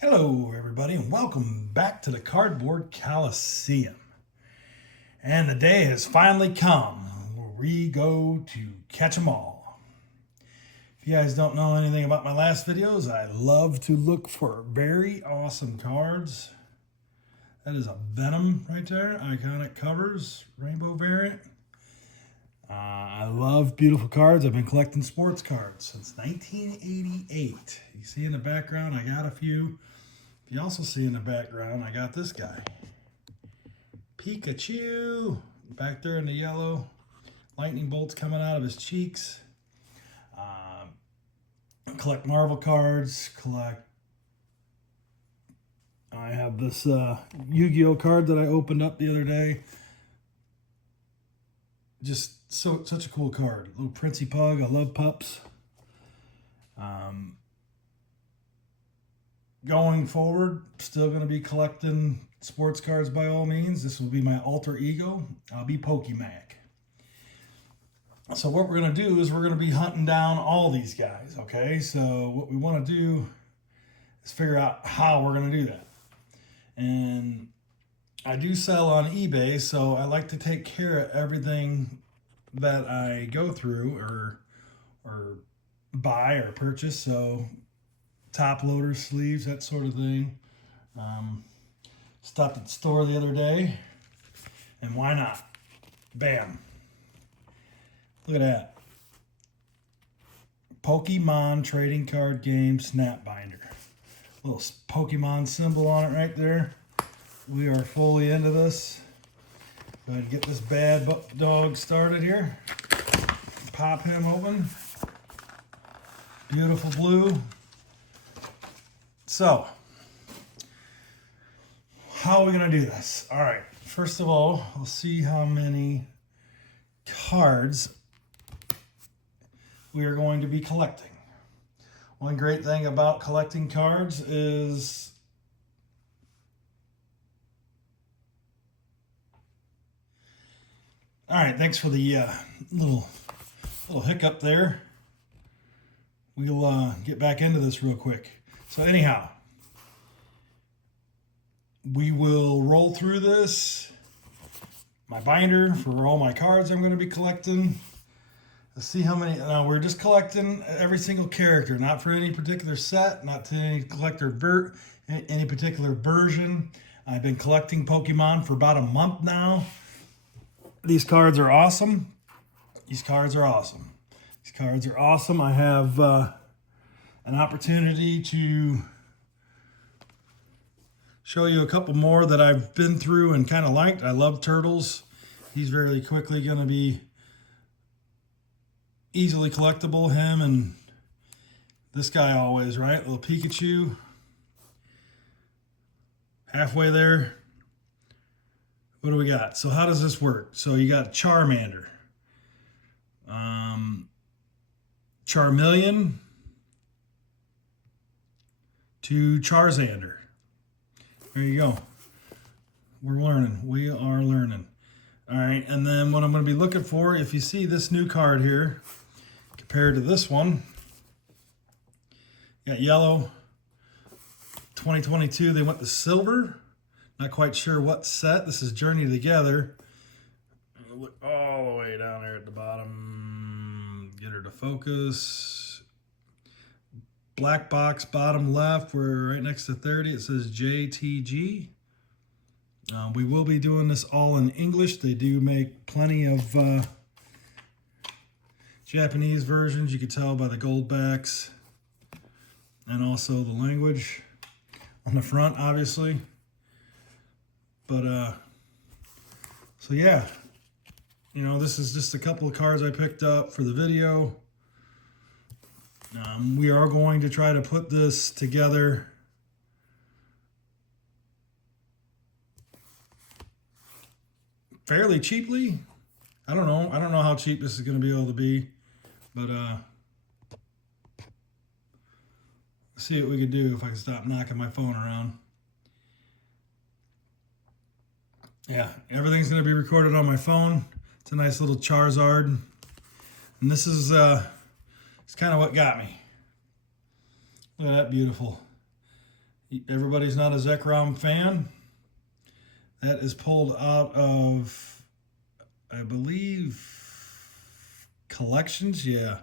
Hello, everybody, and welcome back to the Cardboard Coliseum. And the day has finally come where we go to catch them all. If you guys don't know anything about my last videos, I love to look for very awesome cards. That is a Venom right there, iconic covers, rainbow variant. I love beautiful cards. I've been collecting sports cards since 1988. You see in the background, I got a few. You also see in the background, I got this guy. Pikachu, back there in the yellow. Lightning bolts coming out of his cheeks. Collect Marvel cards, I have this Yu-Gi-Oh card that I opened up the other day. Just such a cool card. Little Princey Pug, I love pups. Going forward, still going to be collecting sports cards by all means. This will be my alter ego. I'll be Pokemac. So what we're going to do is we're going to be hunting down all these guys, okay? So what we want to do is figure out how we're going to do that. And I do sell on eBay, so I like to take care of everything that I go through or buy or purchase. So top loader sleeves, that sort of thing. Stopped at the store the other day, and why not? Bam. Look at that. Pokemon trading card game snap binder. Little Pokemon symbol on it right there. We are fully into this. Go ahead and get this bad dog started here. Pop him open. Beautiful blue. So, how are we going to do this? All right, first of all, we'll see how many cards we are going to be collecting. One great thing about collecting cards is all right, thanks for the little hiccup there. We'll get back into this real quick. So anyhow, we will roll through this. My binder for all my cards I'm going to be collecting. Let's see how many. Now we're just collecting every single character, not for any particular set, not to any any particular version. I've been collecting Pokemon for about a month now. These cards are awesome. These cards are awesome. These cards are awesome. I have an opportunity to show you a couple more that I've been through and kind of liked. I love Turtles. He's very quickly going to be easily collectible. Him and this guy always, right? Little Pikachu. Halfway there. What do we got? So how does this work? So you got Charmander. Charmeleon to Charzander. There you go. We're learning. We are learning. All right, and then what I'm going to be looking for, if you see this new card here, compared to this one, got yellow, 2022, they went to silver. Not quite sure what set. This is Journey Together. Look all the way down there at the bottom. Get her to focus. Black box, bottom left, we're right next to 30. It says JTG. We will be doing this all in English. They do make plenty of Japanese versions. You can tell by the gold backs and also the language on the front, obviously. But, so yeah, you know, this is just a couple of cards I picked up for the video. We are going to try to put this together fairly cheaply. I don't know how cheap this is going to be able to be, but let's see what we can do if I can stop knocking my phone around. Yeah, everything's going to be recorded on my phone. It's a nice little Charizard, and this is it's kind of what got me. Look at that beautiful Everybody's not a Zekrom fan. That is pulled out of, I believe, Collections. Yeah.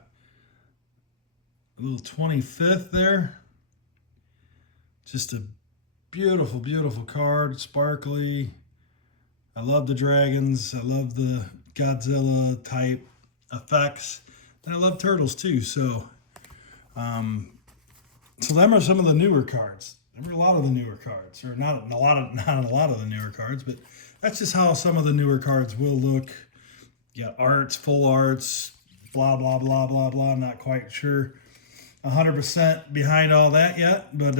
A little 25th there. Just a beautiful, beautiful card. Sparkly. I love the dragons. I love the Godzilla type effects. And I love turtles too. So them are some of the newer cards. There were a lot of the newer cards, or not a lot of the newer cards, but that's just how some of the newer cards will look. Yeah, arts, full arts, blah blah blah blah blah. I'm not quite sure 100% behind all that yet, but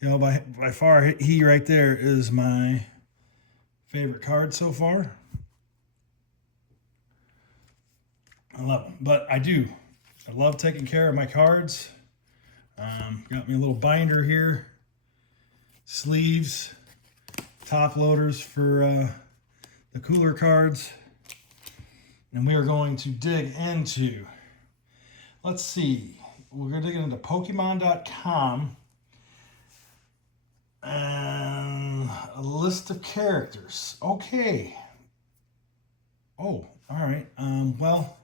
by far he right there is my favorite card so far. I love him, but I love taking care of my cards. Got me a little binder here, sleeves, top loaders for the cooler cards, and we are going to dig into, let's see, we're going to dig into Pokemon.com and a list of characters. Okay. Oh, all right. Well,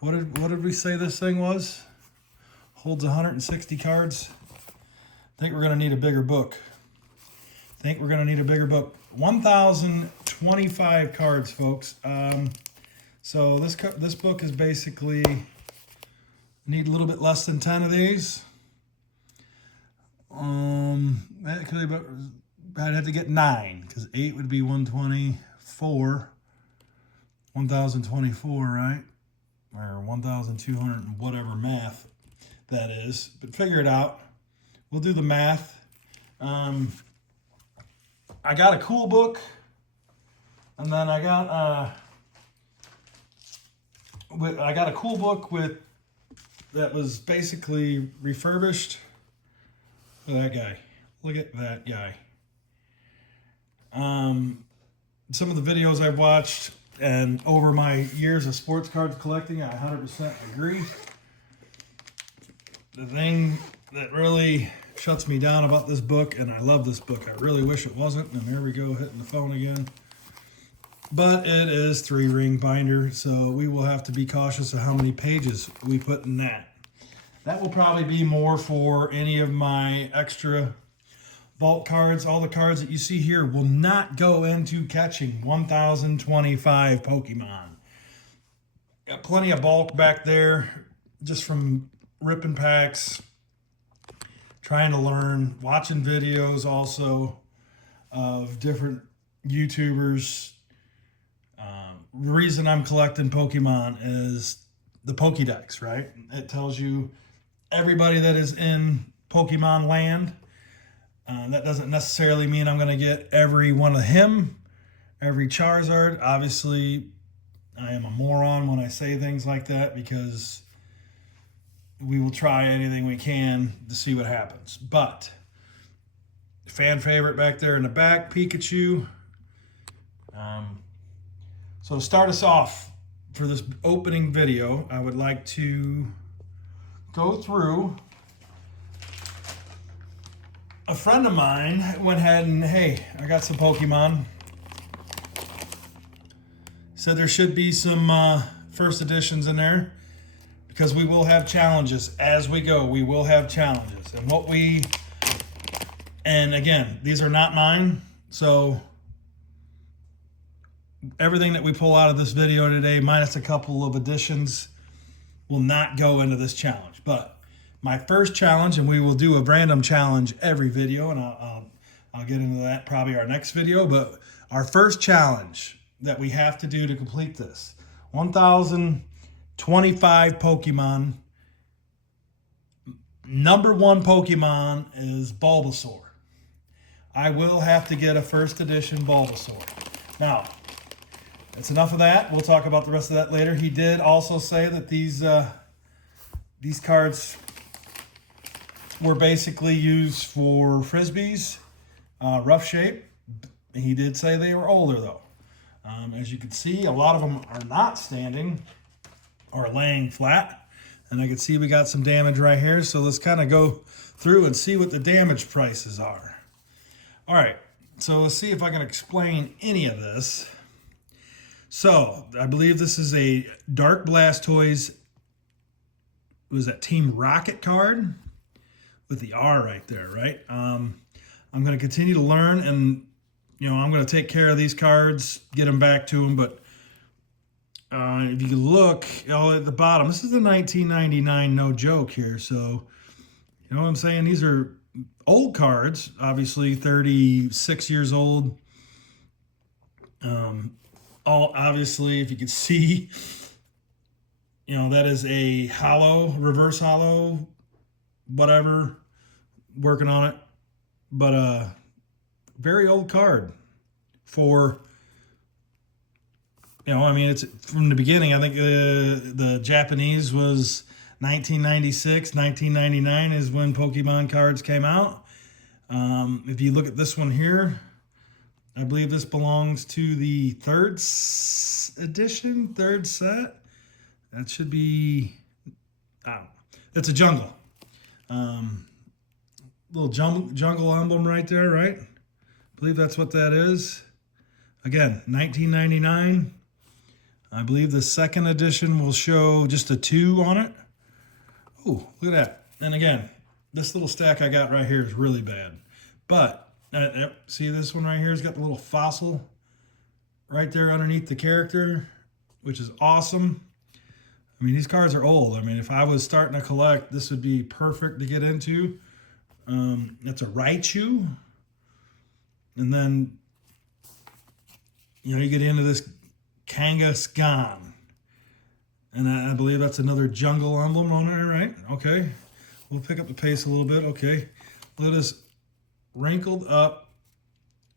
what did we say this thing was? Holds 160 cards. I think we're going to need a bigger book. 1,025 cards, folks. So this book is basically, need a little bit less than 10 of these. Actually, but I'd have to get 9, because 8 would be 124. 1,024, right? Or 1,200 and whatever math that is, but figure it out. We'll do the math. I got a cool book, and then I got a cool book that was basically refurbished. Look at that guy. Look at that guy. Some of the videos I've watched and over my years of sports cards collecting, I 100% agree. The thing that really shuts me down about this book, and I love this book, I really wish it wasn't, and there we go, hitting the phone again, but it is 3-ring binder, so we will have to be cautious of how many pages we put in that. That will probably be more for any of my extra vault cards. All the cards that you see here will not go into catching 1,025 Pokemon. Got plenty of bulk back there, just from ripping packs, trying to learn, watching videos also of different YouTubers. The reason I'm collecting Pokemon is the Pokédex, right? It tells you everybody that is in Pokemon land. That doesn't necessarily mean I'm going to get every one of him, every Charizard. Obviously, I am a moron when I say things like that, because we will try anything we can to see what happens. But fan favorite back there in the back, Pikachu. So to start us off for this opening video, I would like to go through. A friend of mine went ahead and, hey, I got some Pokemon. Said there should be some first editions in there, because we will have challenges as we go. We will have challenges. And again, these are not mine. So everything that we pull out of this video today, minus a couple of additions, will not go into this challenge. But my first challenge, and we will do a random challenge every video, and I'll get into that probably our next video, but our first challenge that we have to do to complete this, 1,025 Pokemon. Number 1 Pokemon is Bulbasaur. I will have to get a first edition Bulbasaur. Now, that's enough of that. We'll talk about the rest of that later. He did also say that these cards were basically used for Frisbees, rough shape. He did say they were older though. As you can see, a lot of them are not standing or laying flat. And I can see we got some damage right here. So let's kind of go through and see what the damage prices are. All right, so let's see if I can explain any of this. So I believe this is a Dark Blastoise. Was that Team Rocket card with the R right there, right? I'm going to continue to learn, and I'm going to take care of these cards, get them back to them. But if you look at the bottom, this is the 1999 No Joke here. So you know what I'm saying? These are old cards, obviously 36 years old. All obviously, if you can see, that is a hollow, reverse hollow, whatever, working on it. But very old card for, it's from the beginning. I think the Japanese was 1996, 1999 is when Pokemon cards came out. If you look at this one here, I believe this belongs to the third edition, third set. That should be, that's a jungle. Little jungle emblem right there, right? I believe that's what that is. Again, 1999. I believe the second edition will show just a 2 on it. Oh, look at that. And again, this little stack I got right here is really bad. But see this one right here has got the little fossil right there underneath the character, which is awesome. I mean, these cards are old. I mean, if I was starting to collect, this would be perfect to get into. That's a Raichu. And then, you get into this Kangaskhan. And I believe that's another jungle emblem on there, right? Okay. We'll pick up the pace a little bit. Okay. Look at this wrinkled up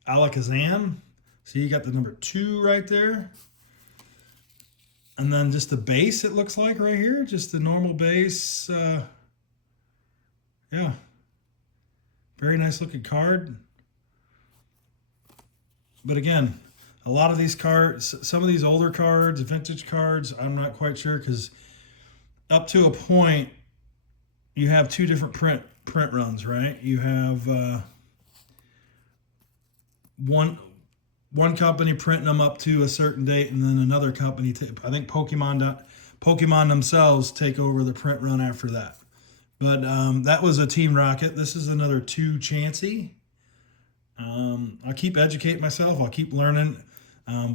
Alakazam. See, you got the number 2 right there. And then just the base, it looks like right here. Just the normal base. Yeah. Very nice looking card. But again, a lot of these cards, some of these older cards, vintage cards, I'm not quite sure, because up to a point, you have 2 different print runs, right? You have one company printing them up to a certain date, and then another company, I think Pokemon themselves take over the print run after that. But that was a Team Rocket. This is another 2 Chansey. I'll keep educating myself. I'll keep learning.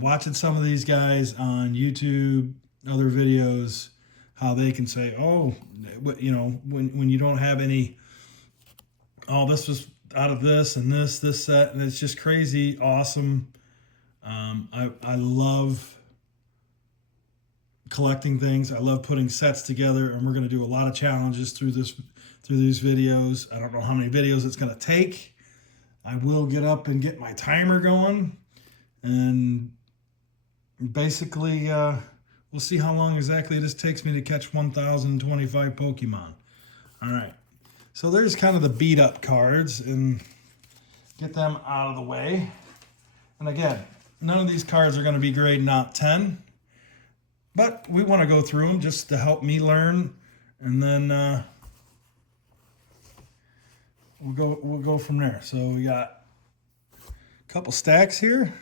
Watching some of these guys on YouTube, other videos, how they can say, oh, when you don't have any, oh, this was out of this and this set, and it's just crazy, awesome. I love collecting things. I love putting sets together, and we're going to do a lot of challenges through these videos. I don't know how many videos it's going to take. I will get up and get my timer going, and basically we'll see how long exactly this takes me to catch 1,025 Pokemon. All right, so there's kind of the beat up cards, and get them out of the way. And again, none of these cards are going to be grade not 10, but we want to go through them just to help me learn, and then we'll go from there. So we got a couple stacks here.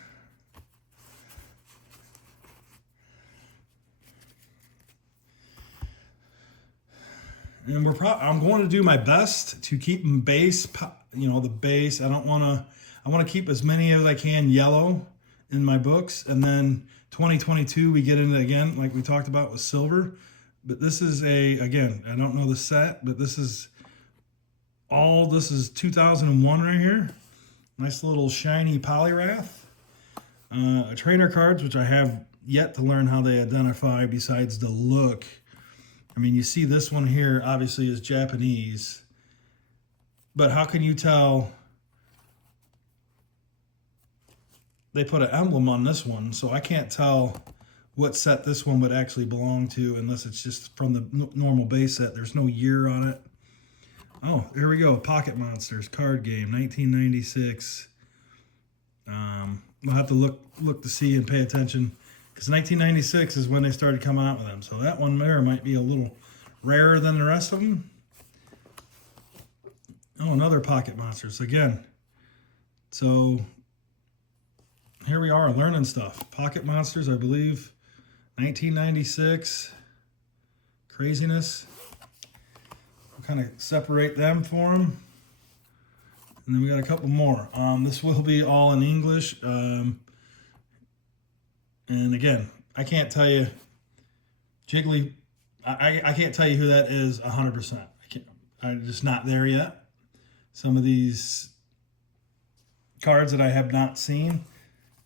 And I'm going to do my best to keep them base, the base. I want to keep as many as I can yellow in my books. And then 2022, we get into, again, like we talked about with silver. But this is again, I don't know the set, but this is 2001 right here. Nice little shiny Poliwrath. Trainer cards, which I have yet to learn how they identify besides the look. I mean, you see this one here obviously is Japanese, but how can you tell? They put an emblem on this one, so I can't tell what set this one would actually belong to unless it's just from the normal base set. There's no year on it. Oh, here we go. Pocket Monsters card game, 1996. We'll have to look to see and pay attention, because 1996 is when they started coming out with them. So that one there might be a little rarer than the rest of them. Oh, another Pocket Monsters again. So here we are learning stuff. Pocket Monsters, I believe, 1996. Craziness. We'll kind of separate them for them. And then we got a couple more. This will be all in English. And again, I can't tell you, Jiggly, I can't tell you who that is 100%. I'm just not there yet. Some of these cards that I have not seen.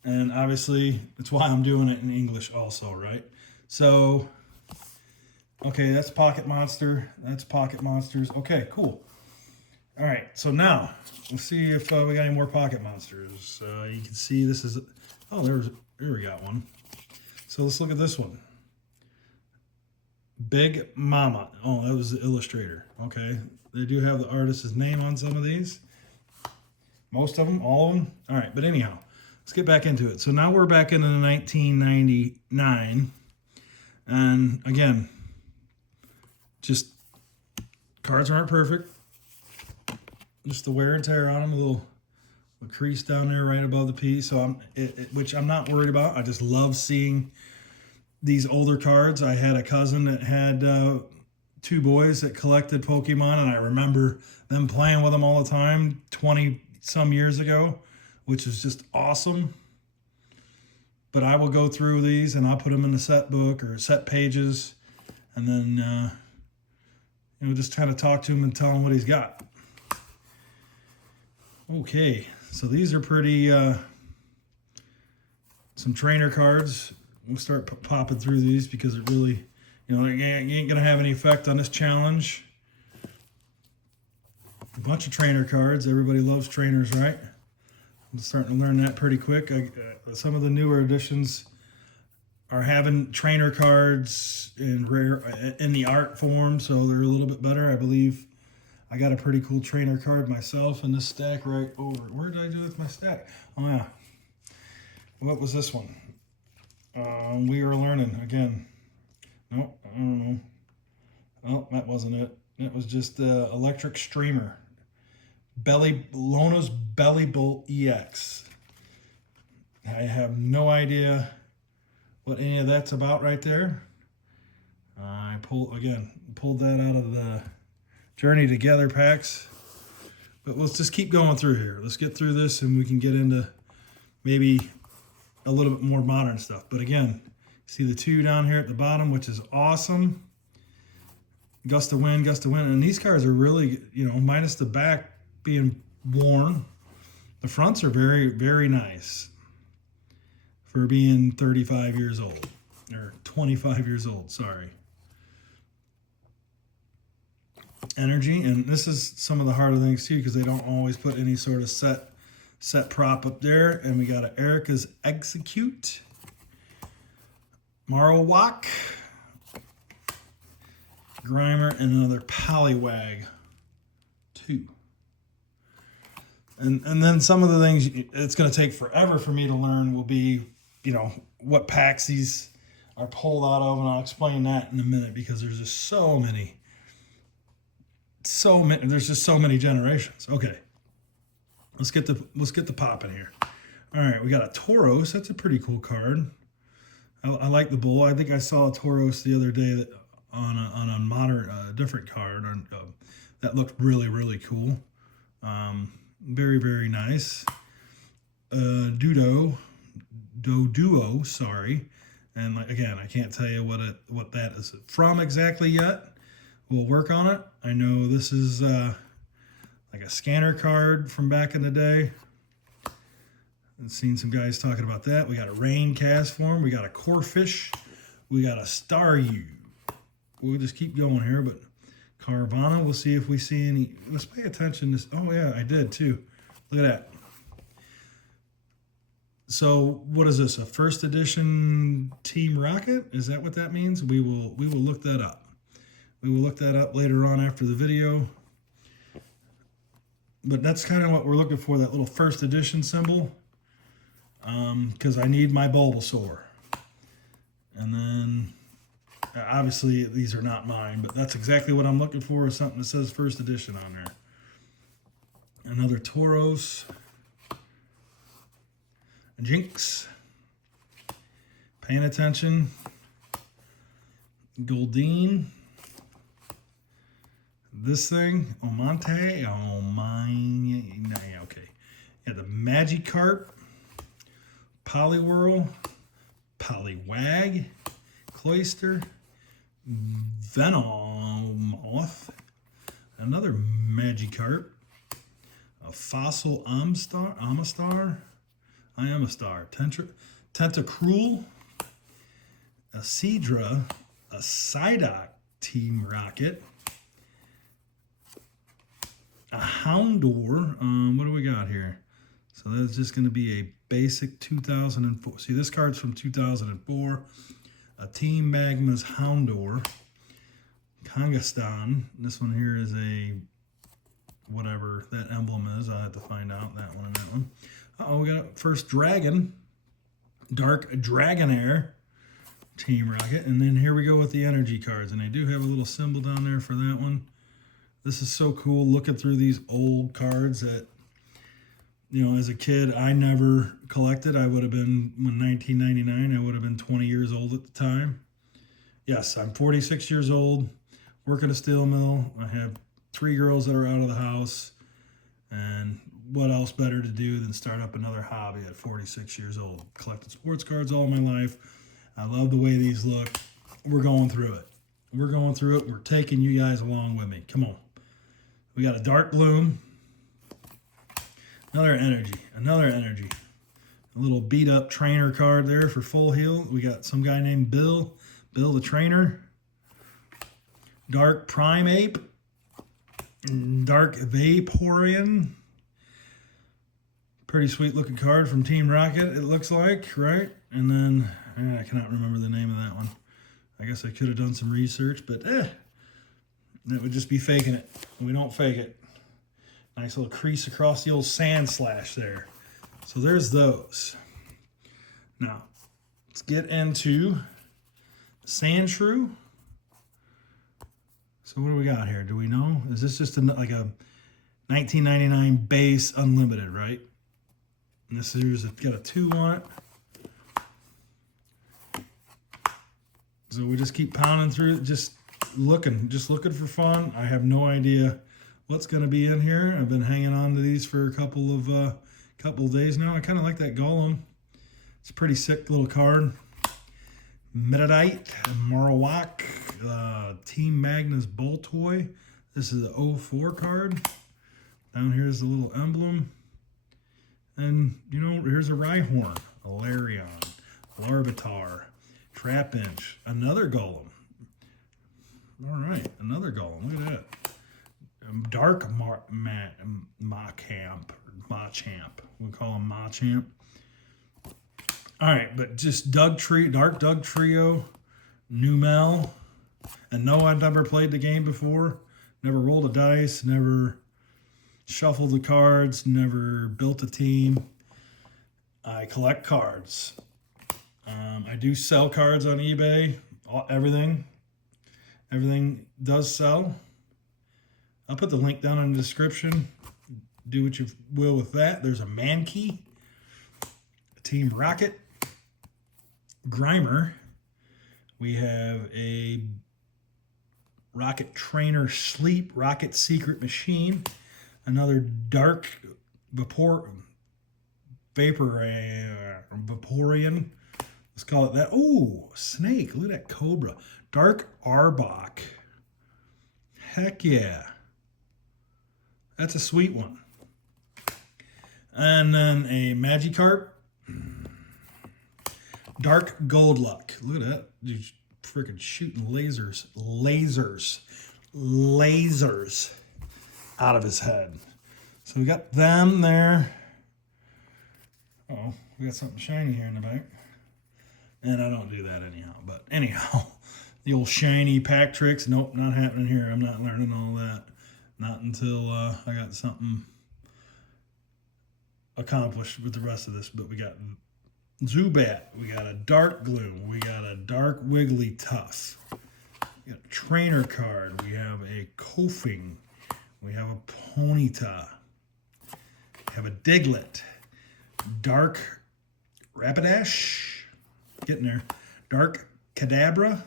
And obviously, that's why I'm doing it in English also, right? So, okay, that's Pocket Monster. That's Pocket Monsters. Okay, cool. All right, so now, let's see if we got any more Pocket Monsters. You can see this is, oh, there we got one. So let's look at this one. Big Mama. Oh, that was the illustrator. Okay, they do have the artist's name on some of these. Most of them, all of them. All right, but anyhow, let's get back into it. So now we're back into 1999. And again, just cards aren't perfect. Just the wear and tear on them, a little crease down there right above the P. So which I'm not worried about. I just love seeing these older cards. I had a cousin that had 2 boys that collected Pokemon, and I remember them playing with them all the time 20 some years ago, which is just awesome. But I will go through these and I'll put them in the set book or set pages, and then just kind of talk to him and tell him what he's got. Okay, so these are pretty some trainer cards. We'll start popping through these because it really, it ain't gonna have any effect on this challenge. A bunch of trainer cards. Everybody loves trainers, right? I'm starting to learn that pretty quick. Some of the newer editions are having trainer cards in the art form, so they're a little bit better. I believe I got a pretty cool trainer card myself in this stack right over. Where did I do with my stack? Oh yeah. What was this one? We were learning again. Nope, I don't know. Oh, that wasn't it. It was just the Electric Streamer. Lona's Belly Bolt EX. I have no idea what any of that's about right there. I pulled that out of the Journey Together packs. But let's just keep going through here. Let's get through this and we can get into maybe a little bit more modern stuff. But again, see the 2 down here at the bottom, which is awesome. Gust of wind. And these cards are really, minus the back being worn, the fronts are very, very nice for being 35 years old, or 25 years old, sorry. Energy, and this is some of the harder things too, because they don't always put any sort of set prop up there. And we got Erica's Execute, Marowak, Grimer, and another Poliwag 2. And then some of the things it's going to take forever for me to learn will be, what packs these are pulled out of, and I'll explain that in a minute because there's just so many. There's just so many generations. Okay, let's get the pop in here. All right, we got a Tauros. That's a pretty cool card. I like the bull. I think I saw a Tauros the other day that on a modern different card that looked really, really cool. Very, very nice. Doduo, sorry. And again, I can't tell you what that is from exactly yet. We'll work on it. I know this is like a scanner card from back in the day. I've seen some guys talking about that. We got a Rain cast form. We got a Corphish. We got a Staryu. We'll just keep going here, but Carvana, we'll see if we see any. Let's pay attention to this. Oh yeah, I did too. Look at that. So what is this? A first edition Team Rocket? Is that what that means? We will look that up. We will look that up later on after the video. But that's kind of what we're looking for, that little first edition symbol. Because I need my Bulbasaur. And then Obviously, these are not mine, but that's exactly what I'm looking for, is something that says first edition on there. Another Tauros. Jinx. Paying attention. Goldeen. This thing. Omonte. Oh, mine. Okay. Yeah, the Magikarp. Poliwhirl. Poliwag. Cloyster. Venomoth. Another Magikarp. A Fossil Amistar. Tentacruel. A Seadra. A Psyduck Team Rocket. A Houndour. What do we got here? So that's just going to be a basic 2004. See, this card's from 2004. A Team Magma's Houndour. Kangaskhan. This one here is a whatever that emblem is. I'll have to find out that one and that one. Uh-oh, we got a first Dragon. Dark Dragonair. Team Rocket. And then here we go with the energy cards. And I do have a little symbol down there for that one. This is so cool looking through these old cards that, you know, as a kid, I never collected. I would have been, when 1999, I would have been 20 years old at the time. Yes, I'm 46 years old, work at a steel mill. I have 3 girls that are out of the house. And what else better to do than start up another hobby at 46 years old? Collected sports cards all my life. I love the way these look. We're going through it. We're going through it. We're taking you guys along with me. Come on. We got a Dark Gloom. Another energy. Another energy. A little beat up trainer card there for full heal. We got some guy named Bill. Bill the trainer. Dark Primeape. Dark Vaporeon. Pretty sweet looking card from Team Rocket, it looks like, right? And then, I cannot remember the name of that one. I guess I could have done some research, but that would just be faking it. We don't fake it. Nice little crease across the old Sandslash there. So there's those. Now, let's get into Sandshrew. So what do we got here? Do we know? Is this just like a 1999 base unlimited, right? And this here's got a 2 on it. So we just keep pounding through, just looking for fun. I have no idea what's going to be in here. I've been hanging on to these for a couple of days now. I kind of like that Golem. It's a pretty sick little card. Meditite, Marowak, Team Magnus Boltoy. This is the 04 card. Down here's the little emblem. And, you know, here's a Rhyhorn, a Larion, Larvitar, Trapinch, another Golem. All right, another Golem. Look at that. Dark Machamp. We call him Machamp. All right, but just Dark Doug Trio, Numel. And no, I've never played the game before. Never rolled a dice, never shuffled the cards, never built a team. I collect cards. I do sell cards on eBay. Everything does sell. I'll put the link down in the description. Do what you will with that. There's a Mankey, Team Rocket, Grimer. We have a Rocket Trainer Sleep, Rocket Secret Machine, another Dark Vaporeon. Let's call it that. Oh, snake. Look at that Cobra. Dark Arbok. Heck yeah. That's a sweet one. And then a Magikarp. Dark Goldluck. Look at that. Dude, freaking shooting lasers out of his head. So we got them there. Oh, we got something shiny here in the back. And I don't do that anyhow. But anyhow, the old shiny pack tricks. Nope, not happening here. I'm not learning all that. Not until I got something accomplished with the rest of this. But we got Zubat. We got a Dark Gloom. We got a Dark Wigglytuff. We got a trainer card. We have a Koffing. We have a Ponyta. We have a Diglett. Dark Rapidash. Getting there. Dark Kadabra.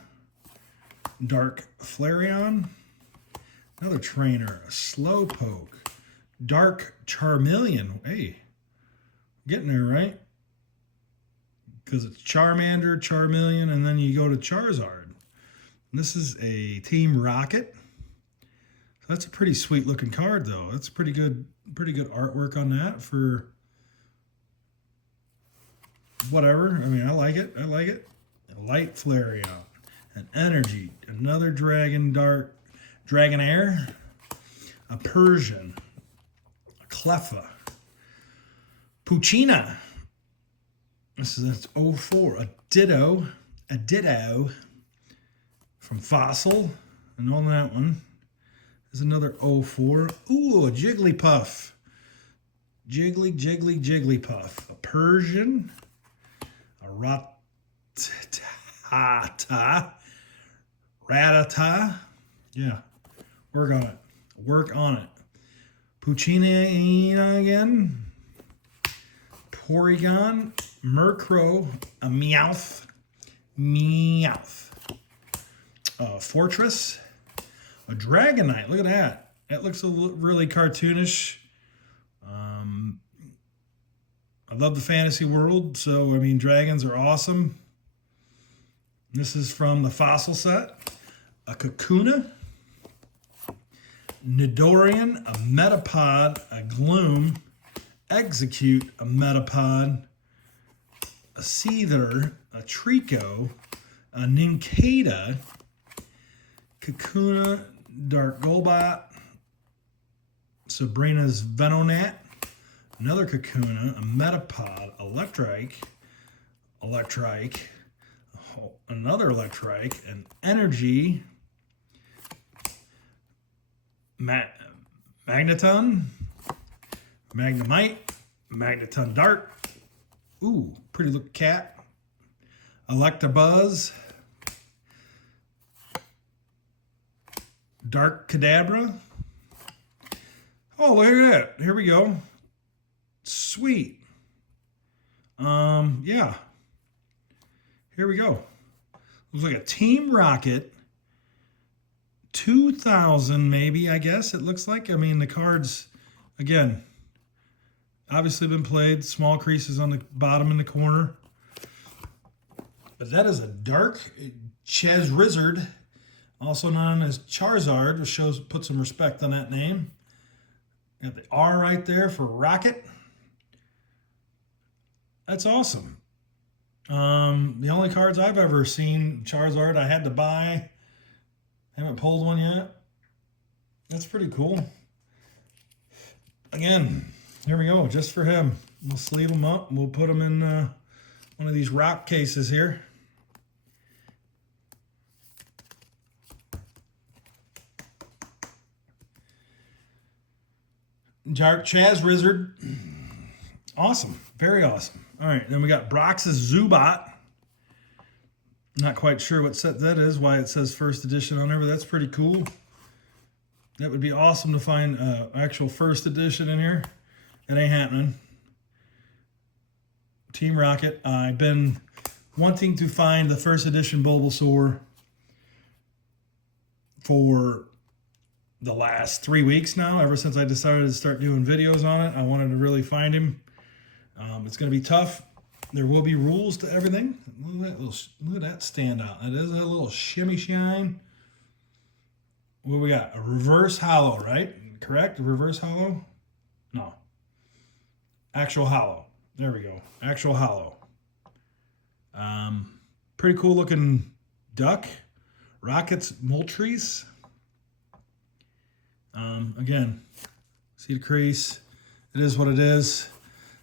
Dark Flareon. Another trainer. A Slowpoke. Dark Charmeleon. Hey, getting there, right? Because it's Charmander, Charmeleon, and then you go to Charizard. And this is a Team Rocket. So that's a pretty sweet looking card, though. That's pretty good artwork on that for whatever. I mean, I like it. A Light Flareon, an Energy, another Dragonair, a Persian, a Cleffa, Poochyena. This is 04, a Ditto from Fossil, and on that one is another 04. Ooh, a Jigglypuff. Jigglypuff. A Persian, a Rattata. Yeah, work on it. Poochyena again. Porygon, Murkrow, a Meowth. Fortress, a Dragonite. Look at that. That looks really cartoonish. I love the fantasy world, so I mean, dragons are awesome. This is from the Fossil set. A Kakuna, Nidorian, a Metapod, a Gloom, Execute, a Metapod, a Seether, a Trico, a Nincada, Kakuna, Dark Golbat, Sabrina's Venonat, another Kakuna, a Metapod, Electrike, another Electrike, an Energy, Magneton, Magnemite, Magneton Dart. Ooh, pretty little cat. Electabuzz. Dark Kadabra. Oh, look at that. Here we go. Sweet. Yeah. Here we go. Looks like a Team Rocket. 2000 maybe, I guess it looks like. I mean, the cards, again, obviously been played. Small creases on the bottom in the corner. But that is a Dark Charizard, also known as Charizard, which put some respect on that name. Got the R right there for Rocket. That's awesome. The only cards I've ever seen, Charizard, I had to buy. Haven't pulled one yet. That's pretty cool. Again, here we go, just for him. We'll sleeve them up. We'll put them in one of these rock cases here. Dark Charizard. Awesome. Very awesome. All right, then we got Brox's Zubat. Not quite sure what set that is, why it says first edition on there, but that's pretty cool. That would be awesome to find actual first edition in here. It ain't happening. Team Rocket. I've been wanting to find the first edition Bulbasaur for the last 3 weeks now. Ever since I decided to start doing videos on it, I wanted to really find him. It's going to be tough. There will be rules to everything. Look at that stand out. That is a little shimmy shine. What we got? A reverse hollow, right? Correct? A reverse hollow? No. Actual hollow. There we go. Actual hollow. Pretty cool looking duck. Rockets Moltres. Again, see the crease. It is what it is.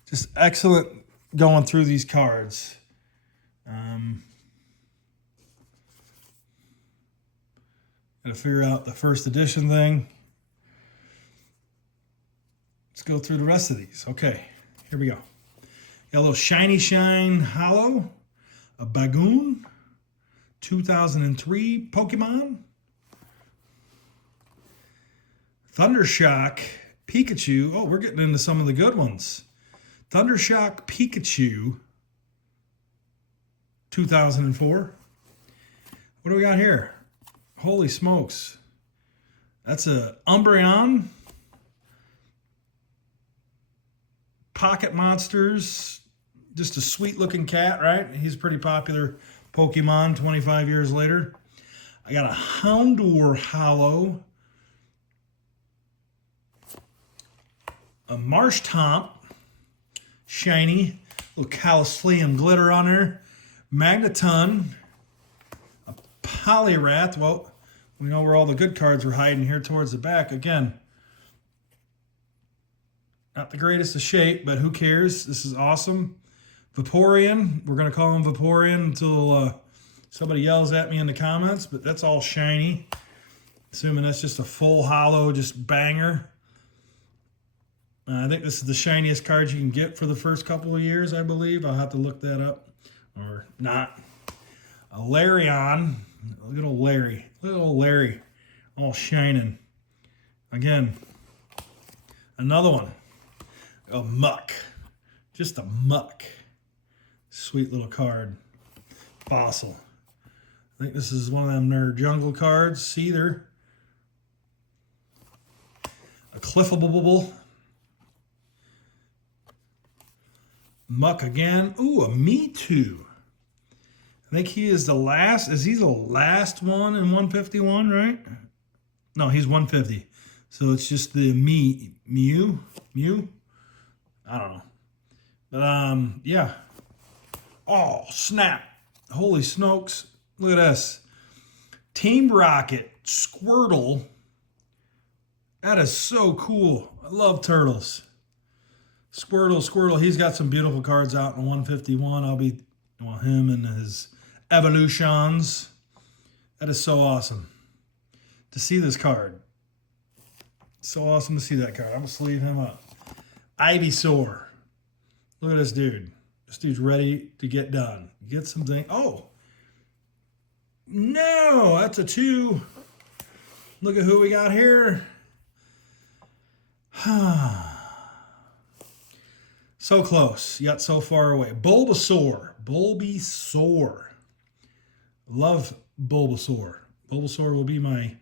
Just excellent going through these cards. Got to figure out the first edition thing. Let's go through the rest of these. Okay, here we go. Got a little Shiny Shine Hollow, a Bagoon, 2003 Pokemon, Thundershock Pikachu. Oh, we're getting into some of the good ones. Thundershock Pikachu 2004. What do we got here? Holy smokes. That's a Umbreon. Pocket Monsters. Just a sweet looking cat, right? He's a pretty popular Pokemon 25 years later. I got a Houndour Hollow. A Marshtomp. Shiny. Little Coliseum glitter on there. Magneton. A Poliwrath. Well, we know where all the good cards were hiding here towards the back. Again, not the greatest of shape, but who cares? This is awesome. Vaporeon. We're going to call him Vaporeon until somebody yells at me in the comments, but that's all shiny. Assuming that's just a full hollow, just banger. I think this is the shiniest card you can get for the first couple of years, I believe. I'll have to look that up. Or not. A Larion. Look at old Larry. Look at old Larry. All shining. Again, another one. A Muck. Just a Muck. Sweet little card. Fossil. I think this is one of them Nerd Jungle cards. Seether. A Cliffable. Muck again. Ooh, a Mewtwo. I think he is the last. Is he the last one in 151, right? No, he's 150. So it's just the Mew. I don't know. But yeah. Oh, snap. Holy smokes. Look at this. Team Rocket Squirtle. That is so cool. I love turtles. Squirtle. He's got some beautiful cards out in 151. I'll be, well, him and his evolutions. That is so awesome to see this card. So awesome to see that card. I'm going to sleeve him up. Ivysaur. Look at this dude. This dude's ready to get done. Get something. Oh. No, that's a 2. Look at who we got here. So close, yet so far away. Bulbasaur. Love Bulbasaur. Bulbasaur will be my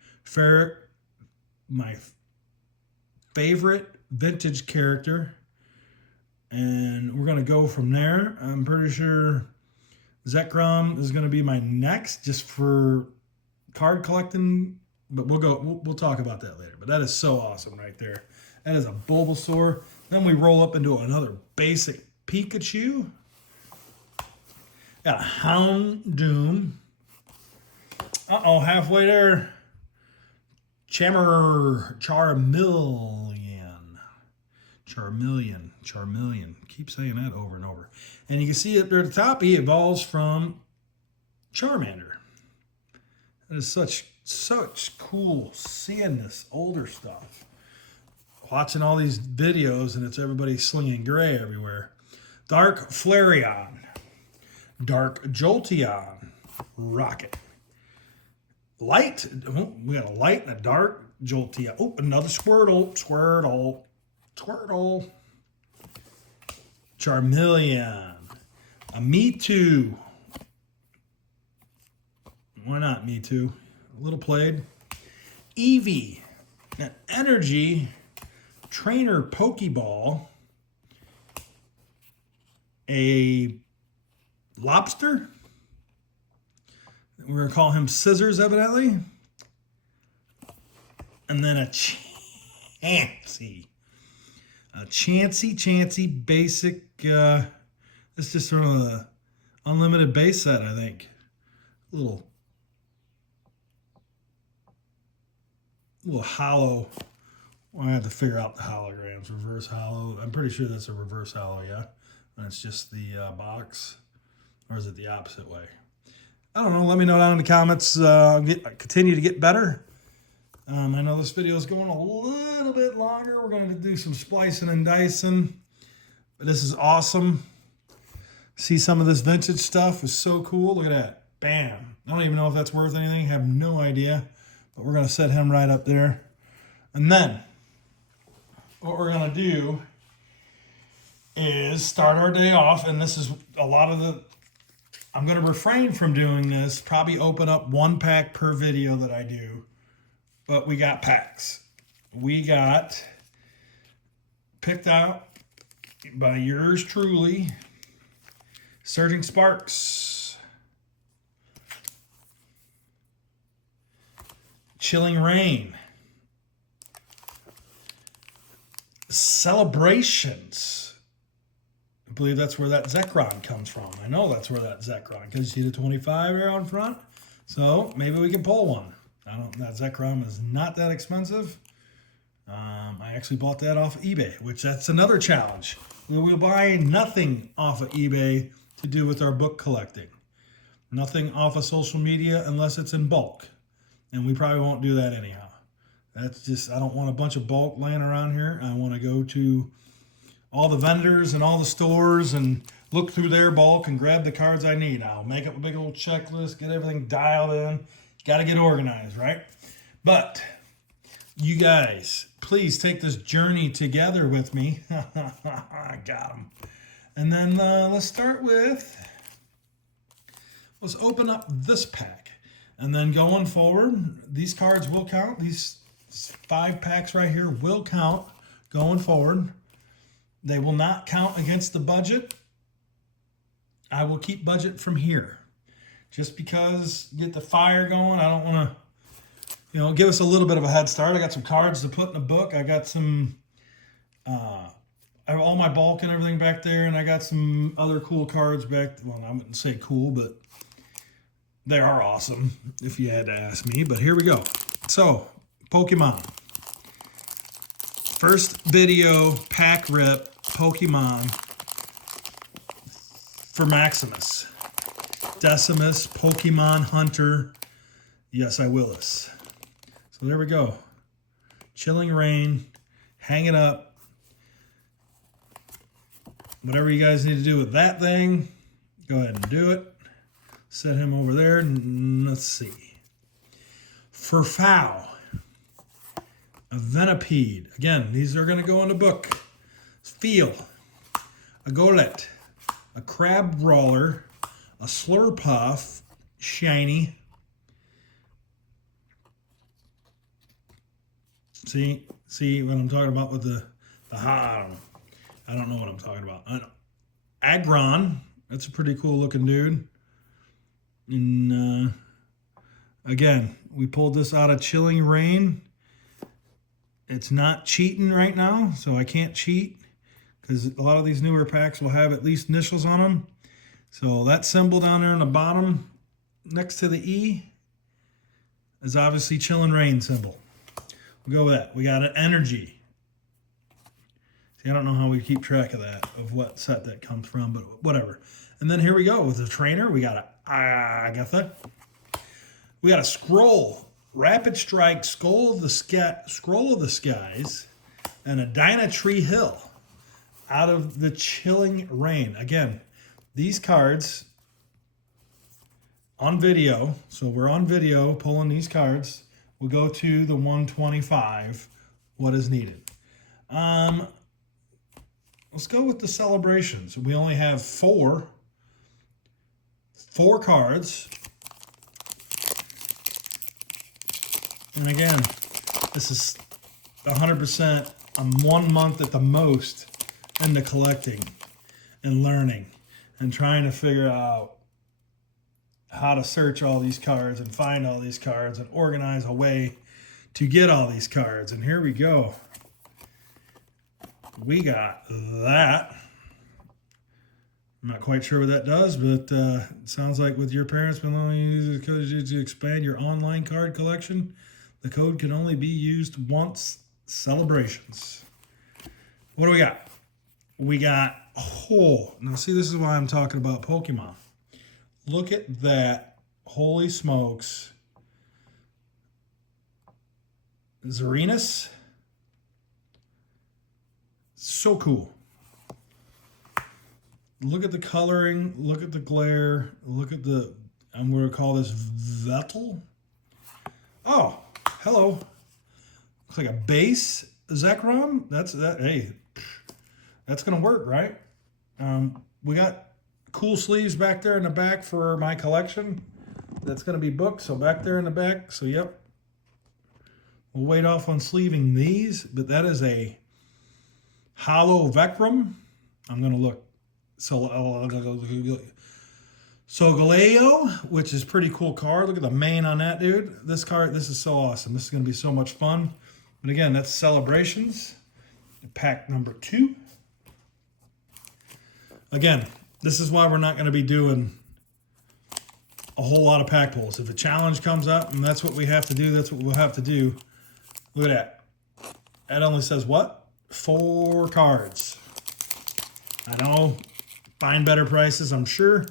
favorite vintage character. And we're going to go from there. I'm pretty sure Zekrom is going to be my next, just for card collecting. But we'll talk about that later. But that is so awesome right there. That is a Bulbasaur. Then we roll up into another basic Pikachu. Got a Houndoom. Uh-oh, halfway there. Charmeleon. Keep saying that over and over. And you can see up there at the top, he evolves from Charmander. That is such cool seeing this older stuff. Watching all these videos and it's everybody slinging gray everywhere. Dark Flareon. Dark Jolteon. Rocket. Light. Oh, we got a light and a dark Jolteon. Oh, another Squirtle. Charmeleon. A Mewtwo. Why not Mewtwo? A little played. Eevee. An Energy. Trainer Pokeball. A Lobster. We're going to call him Scissors, evidently. And then a Chansey. A Chansey basic. It's just sort of a unlimited base set, I think. Little hollow. Well, I have to figure out the holograms. Reverse hollow. I'm pretty sure that's a reverse hollow, yeah. And it's just the box. Or is it the opposite way? I don't know. Let me know down in the comments. Continue to get better. I know this video is going a little bit longer. We're going to do some splicing and dicing. But this is awesome. See some of this vintage stuff is so cool. Look at that. Bam. I don't even know if that's worth anything. I have no idea. But we're going to set him right up there. And then what we're going to do is start our day off. And this is a lot of the, I'm going to refrain from doing this, probably open up one pack per video that I do. But we got packs. We got picked out by yours truly, Surging Sparks, Chilling Reign, Celebrations. I believe that's where that Zekrom comes from. I know that's where that Zekrom, because you see the 25 here on front. So maybe we can pull one. That Zekrom is not that expensive. I actually bought that off eBay, which that's another challenge. We will buy nothing off of eBay to do with our book collecting. Nothing off of social media unless it's in bulk. And we probably won't do that anyhow. That's just, I don't want a bunch of bulk laying around here. I want to go to all the vendors and all the stores and look through their bulk and grab the cards I need. I'll make up a big old checklist, get everything dialed in. Got to get organized, right? But you guys, please take this journey together with me. I got them. And then let's start with, let's open up this pack. And then going forward, these cards will count. These 5 packs right here will count going forward. They will not count against the budget. I will keep budget from here. Just because get the fire going, I don't want to, give us a little bit of a head start. I got some cards to put in the book. I got some, I have all my bulk and everything back there, and I got some other cool cards back. Well, I wouldn't say cool, but they are awesome if you had to ask me. But here we go. So, Pokemon. First video pack rip Pokemon for Maximus. Decimus, Pokemon Hunter, yes, I Willis. So there we go. Chilling Reign, hang it up. Whatever you guys need to do with that thing, go ahead and do it. Set him over there. Let's see. Furfow, a Venipede. Again, these are going to go in the book. Feel, a Golett, a Crabrawler, a Slurpuff, shiny. See what I'm talking about with the I don't know what I'm talking about. Aggron, that's a pretty cool looking dude. And again, we pulled this out of Chilling Reign. It's not cheating right now, so I can't cheat because a lot of these newer packs will have at least initials on them. So that symbol down there on the bottom next to the E is obviously Chilling Reign symbol. We'll go with that. We got an Energy. See, I don't know how we keep track of that, of what set that comes from, but whatever. And then here we go with the trainer. We got a Agatha. We got a Scroll, Rapid Strike, Scroll of the Skies, and a Dynatree Hill out of the Chilling Reign. Again, these cards on video, so we're on video pulling these cards. We'll go to the 125, what is needed. Let's go with the celebrations. We only have four cards. And again, this is 100%. I'm 1 month at the most into collecting and learning and trying to figure out how to search all these cards and find all these cards and organize a way to get all these cards. And here we go. We got that. I'm not quite sure what that does, but it sounds like with your parents will only use the code to expand your online card collection. The code can only be used once. Celebrations. What do we got? We got, now see, this is why I'm talking about Pokemon. Look at that. Holy smokes. Zarinus. So cool. Look at the coloring. Look at the glare. Look at the, I'm going to call this Vettel. Oh, hello. Looks like a base Zekrom. Hey, that's gonna work, right? We got cool sleeves back there in the back for my collection. That's gonna be booked, so back there in the back. So yep, we'll wait off on sleeving these, but that is a Hollow Vecrum. I'm gonna look. Solgaleo, which is pretty cool card. Look at the mane on that dude. This card, this is so awesome. This is gonna be so much fun. And again, that's Celebrations, pack number 2. Again, this is why we're not gonna be doing a whole lot of pack pulls. If a challenge comes up and that's what we have to do, that's what we'll have to do. Look at that. That only says what? 4 cards. I know, find better prices, I'm sure,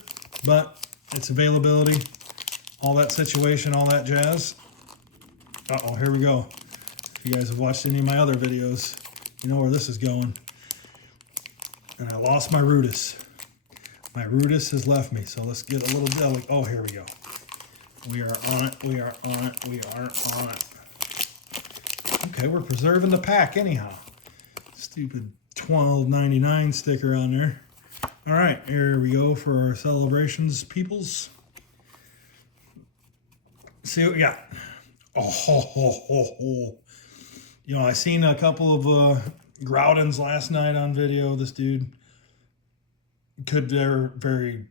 but it's availability, all that situation, all that jazz. Uh-oh, here we go. If you guys have watched any of my other videos, you know where this is going. And I lost my Rudis. My Rudis has left me, so let's get a little deli. Oh, here we go. We are on it, we are on it, we are on it. Okay, we're preserving the pack anyhow. Stupid $12.99 sticker on there. All right, here we go for our Celebrations, peoples. See what we got. Oh, ho, ho, ho, ho. You know, I seen a couple of Groudons last night on video. This dude could very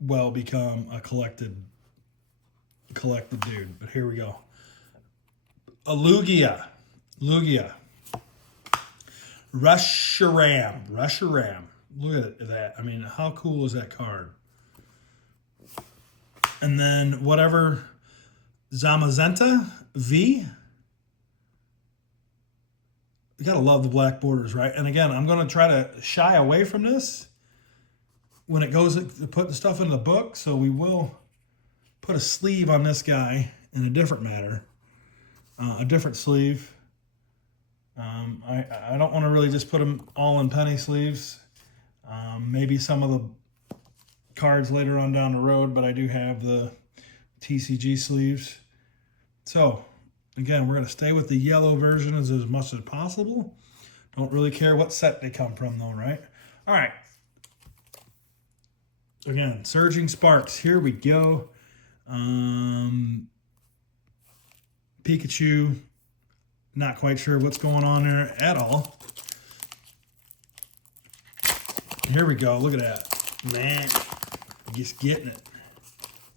well become a collected dude. But here we go. A Lugia. Reshiram. Look at that. I mean, how cool is that card? And then whatever Zamazenta V. You gotta love the black borders, right? And again, I'm gonna try to shy away from this when it goes to putting stuff in the book. So we will put a sleeve on this guy in a different matter, a different sleeve. I don't want to really just put them all in penny sleeves. Maybe some of the cards later on down the road, but I do have the TCG sleeves. So, again, we're going to stay with the yellow version as much as possible. Don't really care what set they come from, though, right? All right. Again, Surging Sparks. Here we go. Pikachu. Not quite sure what's going on there at all. Here we go. Look at that. Man, just getting it.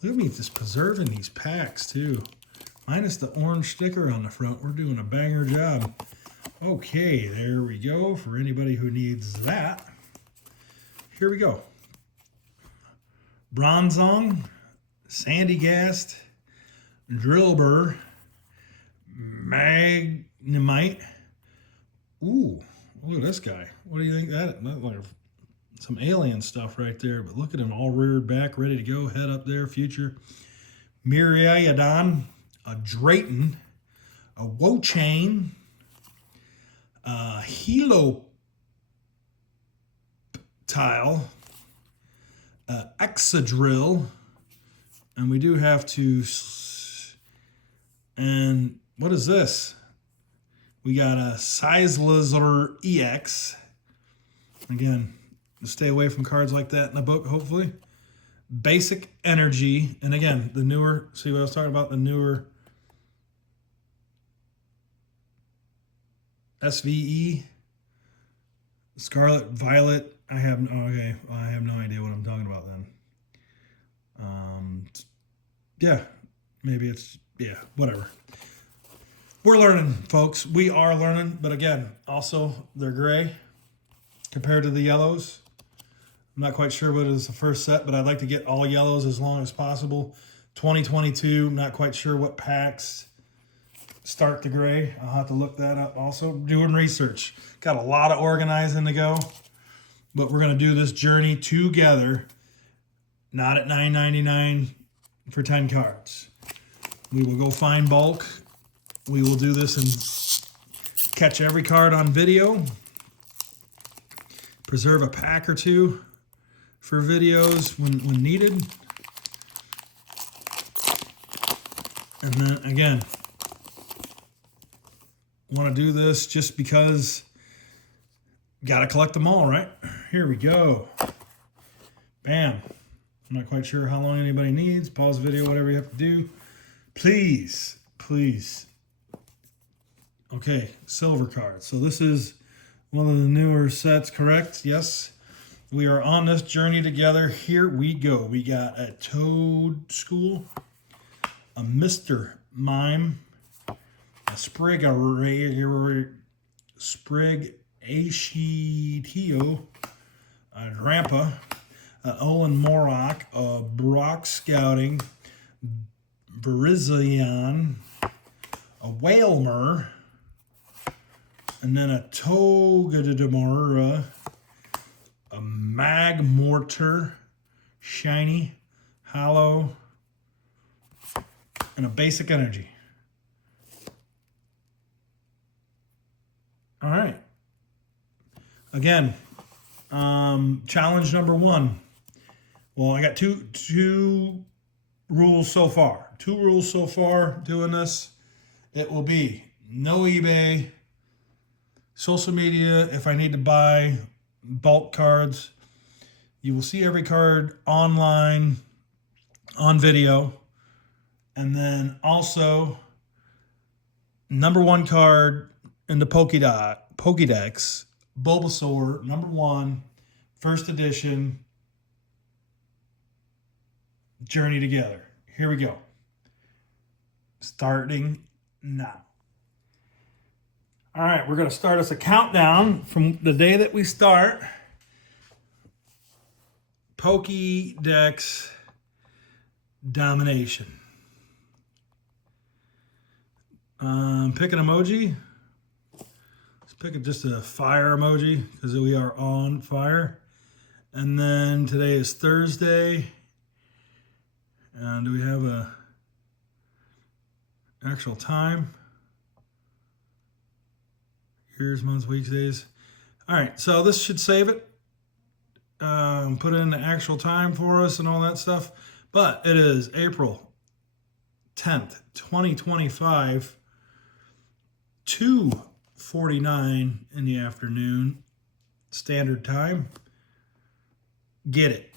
Look at me just preserving these packs, too. Minus the orange sticker on the front. We're doing a banger job. Okay, there we go. For anybody who needs that. Here we go. Bronzong, Sandygast, Drillbur, Magnemite. Ooh, look at this guy. What do you think that? That's like some alien stuff right there, but look at him all reared back, ready to go. Head up there, future. Miraidon, a Drayton, a Wochain, a Heloptile, Exadrill, and we do have to, and what is this? We got a Sizelizar EX. Again, stay away from cards like that in the book, hopefully. Basic Energy, and again, the newer, see what I was talking about, the newer SVE, Scarlet Violet. I have no idea what I'm talking about then. Yeah, maybe it's, yeah, whatever. We're learning, folks. We are learning, but again, also they're gray compared to the yellows. I'm not quite sure what is the first set, but I'd like to get all yellows as long as possible. 2022, not quite sure what packs start the gray. I'll have to look that up also. Doing research. Got a lot of organizing to go, but we're going to do this journey together, not at $9.99 for 10 cards. We will go find bulk. We will do this and catch every card on video. Preserve a pack or two for videos when needed. And then again, want to do this just because got to collect them all, right? Here we go. Bam. I'm not quite sure how long anybody needs. Pause the video, whatever you have to do. Please, please. Okay, silver card. So this is one of the newer sets, correct? Yes. We are on this journey together. Here we go. We got a Toad School, a Mr. Mime, a Sprig Ashitio, a Drampa, an Owen Morak, a Brock Scouting, Verizion, a Whalmer, and then a Togedemora, a Magmortar, Shiny, Hollow, and a Basic Energy. All right. Again, challenge number 1. Well, I got two rules so far. 2 rules so far doing this. It will be no eBay, social media. If I need to buy bulk cards, you will see every card online on video. And then also number 1 card in the Pokédex, Bulbasaur, number 1, first edition, Journey Together. Here we go. Starting now. All right, we're going to start us a countdown from the day that we start. Pokédex domination. Pick an emoji. Let's pick just a fire emoji because we are on fire. And then today is Thursday. And do we have a actual time? Years, months, weeks, days. All right, so this should save it. Put in the actual time for us and all that stuff. But it is April 10th, 2025, 2:49 in the afternoon, standard time. Get it.